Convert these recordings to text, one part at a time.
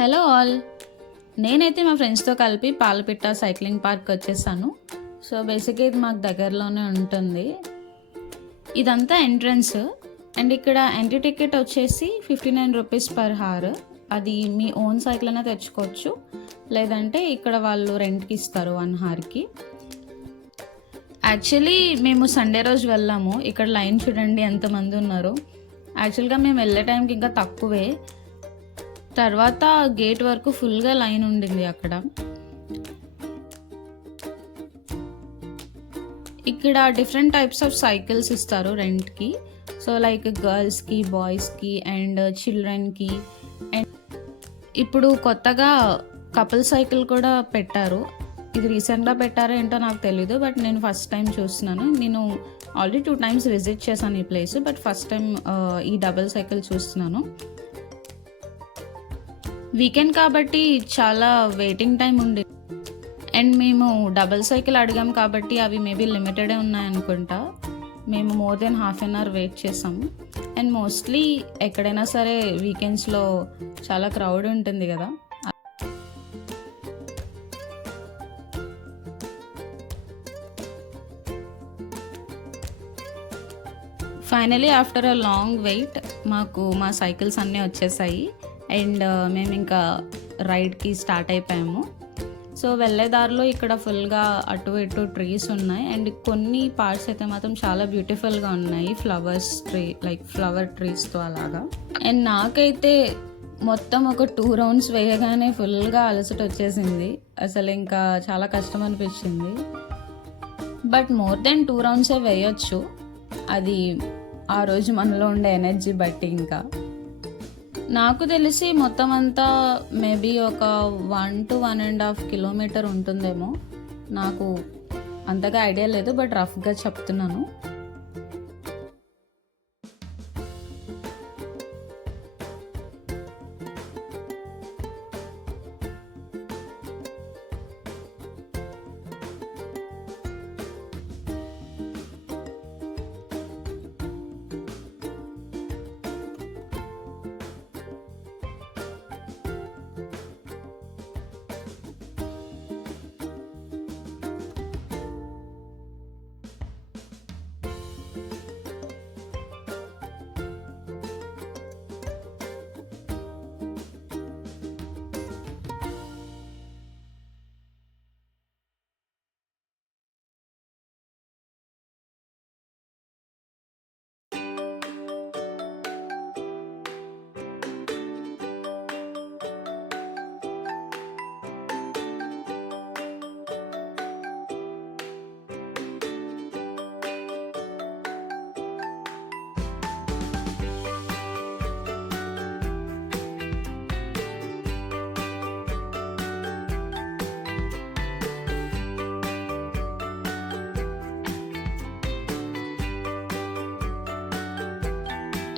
Hello all. నేనైతే మా ఫ్రెండ్స్తో కలిపి పాలపిట్ట సైక్లింగ్ పార్క్ వచ్చేసాను. సో బేసిక్గా ఇది మాకు దగ్గరలోనే ఉంటుంది. ఇదంతా ఎంట్రన్స్ అండ్ ఇక్కడ ఎంట్రీ టికెట్ వచ్చేసి 59 రూపీస్ పర్ హార్. అది మీ ఓన్ సైకిల్ అయినా తెచ్చుకోవచ్చు, లేదంటే ఇక్కడ వాళ్ళు రెంట్కి ఇస్తారు 1 హార్కి. యాక్చువల్లీ మేము సండే రోజు వెళ్ళాము. ఇక్కడ లైన్ చూడండి ఎంతమంది ఉన్నారు. యాక్చువల్గా మేము వెళ్ళే టైంకి ఇంకా తక్కువే. తర్వాత గేట్ వరకు ఫుల్గా లైన్ ఉండింది అక్కడ. ఇక్కడ డిఫరెంట్ టైప్స్ ఆఫ్ సైకిల్స్ ఇస్తారు రెంట్కి. సో లైక్ గర్ల్స్కి, బాయ్స్కి అండ్ చిల్డ్రన్కి. అండ్ ఇప్పుడు కొత్తగా కపుల్ సైకిల్ కూడా పెట్టారు. ఇది రీసెంట్గా పెట్టారో ఏంటో నాకు తెలీదు, బట్ నేను ఫస్ట్ టైం చూస్తున్నాను. నేను ఆల్రెడీ 2 times విజిట్ చేశాను ఈ ప్లేస్, బట్ ఫస్ట్ టైం ఈ డబుల్ సైకిల్ చూస్తున్నాను. వీకెండ్ కాబట్టి చాలా వెయిటింగ్ టైం ఉంది. అండ్ మేము డబుల్ సైకిల్ అడిగాం కాబట్టి అవి మేబీ లిమిటెడే ఉన్నాయనుకుంటా. మేము more than half an hour wait చేసాము. అండ్ మోస్ట్లీ ఎక్కడైనా సరే వీకెండ్స్లో చాలా క్రౌడ్ ఉంటుంది కదా. Finally after a long wait మాకు మా సైకిల్స్ అన్నీ వచ్చేసాయి. అండ్ మేము ఇంకా రైడ్కి స్టార్ట్ అయిపోయాము. సో వెళ్ళే దారిలో ఇక్కడ ఫుల్గా అటు ఇటు ట్రీస్ ఉన్నాయి. అండ్ కొన్ని పార్ట్స్ అయితే మాత్రం చాలా బ్యూటిఫుల్గా ఉన్నాయి, ఫ్లవర్స్ ట్రీ, లైక్ ఫ్లవర్ ట్రీస్తో అలాగా. అండ్ నాకైతే మొత్తం ఒక 2 rounds వేయగానే ఫుల్గా అలసట వచ్చేసింది. అసలు ఇంకా చాలా కష్టం అనిపించింది. బట్ మోర్ దెన్ 2 rounds వేయొచ్చు. అది ఆ రోజు మనలో ఉండే ఎనర్జీ బట్టి. ఇంకా నాకు తెలిసి మొత్తం అంతా మేబీ ఒక 1 to 1.5 kilometer ఉంటుందేమో. నాకు అంతగా ఐడియా లేదు, బట్ రఫ్గా చెప్తున్నాను.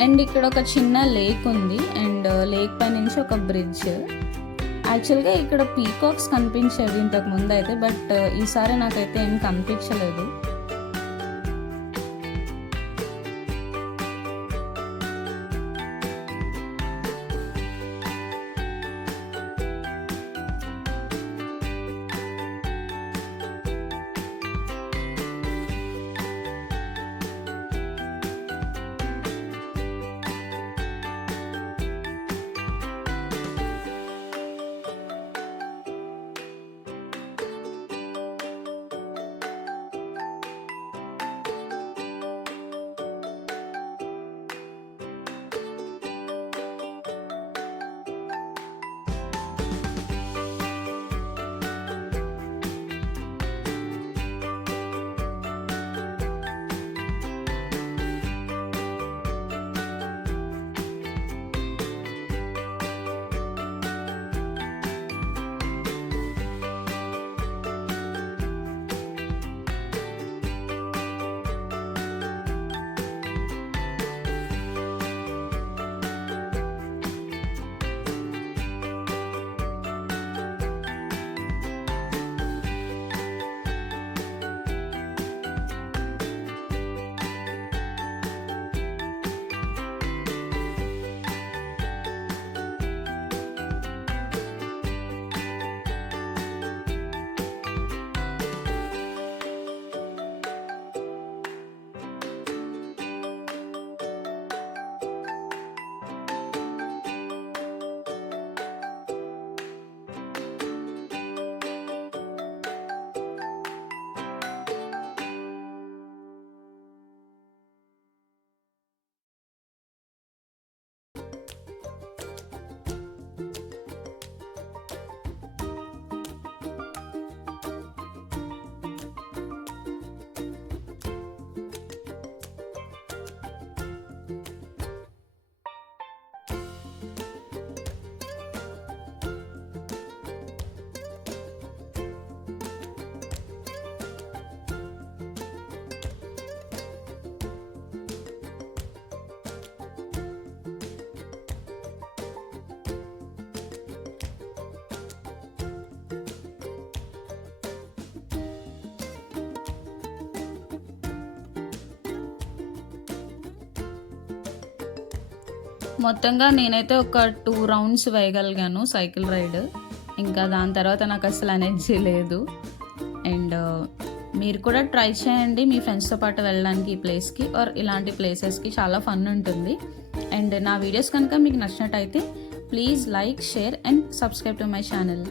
అండ్ ఇక్కడ ఒక చిన్న లేక్ ఉంది. అండ్ లేక్ పై నుంచి ఒక బ్రిడ్జ్. యాక్చువల్గా ఇక్కడ పీకాక్స్ కనిపించేవి ఇంతకు ముందు అయితే, బట్ ఈసారి నాకైతే ఏం కనిపించలేదు. మొత్తంగా నేనైతే ఒక 2 రౌండ్స్ వేయగలిగాను సైకిల్ రైడ్. ఇంకా దాని తర్వాత నాకు అసలు ఎనర్జీ లేదు. అండ్ మీరు కూడా ట్రై చేయండి మీ ఫ్రెండ్స్తో పాటు వెళ్ళడానికి ఈ ప్లేస్కి ఆర్ ఇలాంటి ప్లేసెస్కి. చాలా ఫన్ ఉంటుంది. అండ్ నా వీడియోస్ కనుక మీకు నచ్చినట్టయితే please like, share and subscribe to my channel.